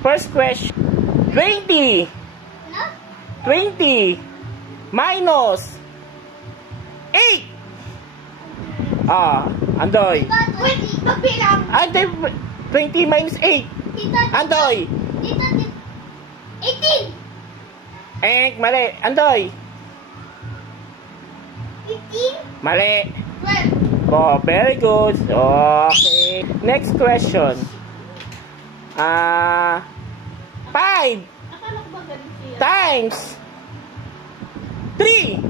First question. 20. 20 minus 8. Andoy. Magbilang. Andoy, 20 minus 8. Andoy. 18. Mali. Andoy. 15. Mali. 12. Oh, very good. Okay. Next question. 5 times 3.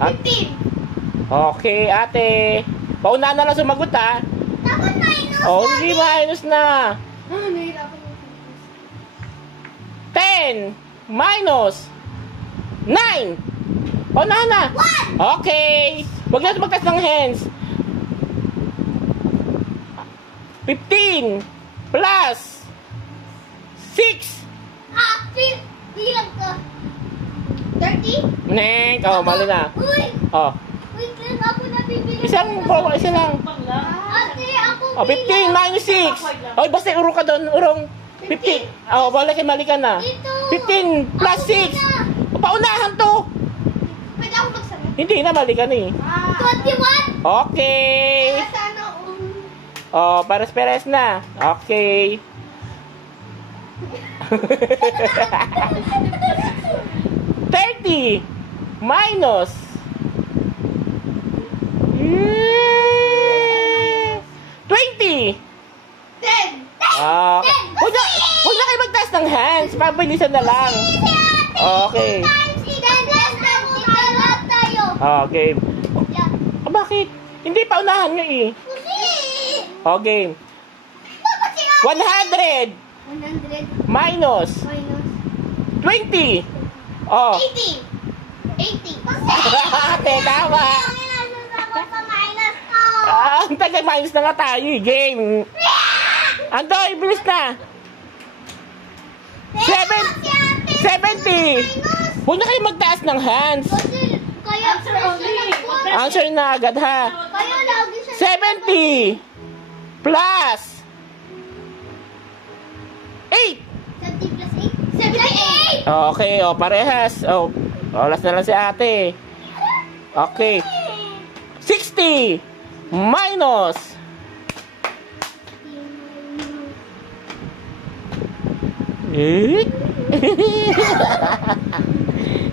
15. Okay, ate. Pauna na lang sumagot, ha? Dapat minus. Oh, hindi minus na. Nahirapan mo. 10 minus 9. Paunahan na. 1. Okay. Huwag natin magtas ng hands. 15 plus 6. Bilang ka. 30. Neng. Oh, mali na. Uy. Oh. Wait lang, ako nabibili. Isa lang. Ate, ako Oh, 15 minus 6. Oh, basta urong ka doon. Urong. 15. Oh, mali ka na. Dito. 15 plus 6. Paunahan to. Pwede ako magsabi. Hindi na, mali ka na eh. 21. Okay. Sana Oh, pares-peres na. Okay. 30 minus 20. 10. Huwag na kayo magtaas ng hands. Pabilisan na lang. Okay. Okay. Bakit? Hindi pa unahan nyo eh. Okay. 100 minus 20. Oh. 80. Ate, tama. Ang taga-minus na nga tayo eh. Game. Andoy, bilis na. 70. Huwag na kayo magtaas ng hands. Answer na agad, ha. 70 plus 8. 78. Okay, oh, parehas. Oh, last na lang si ate. Okay. 60 minus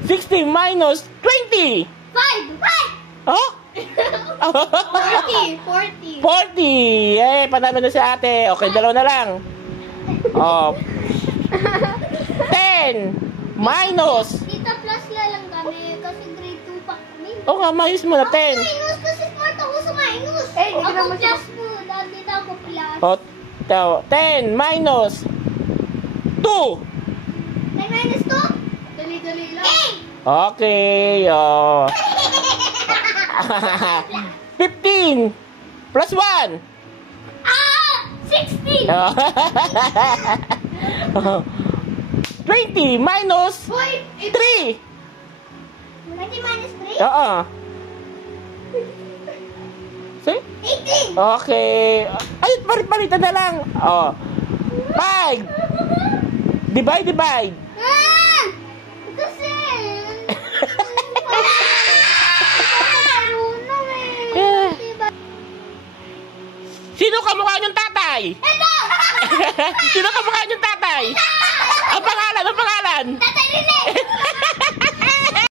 60 minus 20. 5. Oh? 40. 40. Panalo na si ate. Okay, dalawa na lang. Oh. 10 minus. Tita, plus lang kami kasi grade 2 pa kami. Oo nga, minus mo na 10. Minus kasi smart ako sa minus. Ako plus mo. Dati na ako plus. Oh, 10 minus 2. 10 minus 2? Dali-dali lang. Okay, oh. 15 plus 1. 60. 20 minus 3. 20 minus 3? Oo. See? 18. Okay. Ay, palit-palitan na lang. Oh. 5. Divide. Kasi. Sino kamukha niyong tatay? Ito! Sino kamukha niyong tatay? Ang pangalan? Tatay Rene!